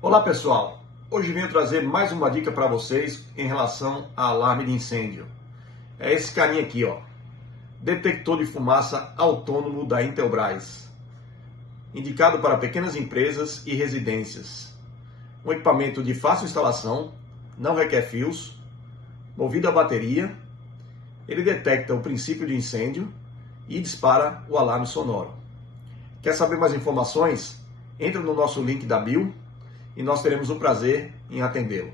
Olá pessoal, hoje venho trazer mais uma dica para vocês em relação a alarme de incêndio. É esse carinha aqui, ó, detector de fumaça autônomo da Intelbras, indicado para pequenas empresas e residências. Um equipamento de fácil instalação, não requer fios, movido a bateria, ele detecta o princípio de incêndio e dispara o alarme sonoro. Quer saber mais informações? Entra no nosso link da bio e nós teremos o prazer em atendê-lo.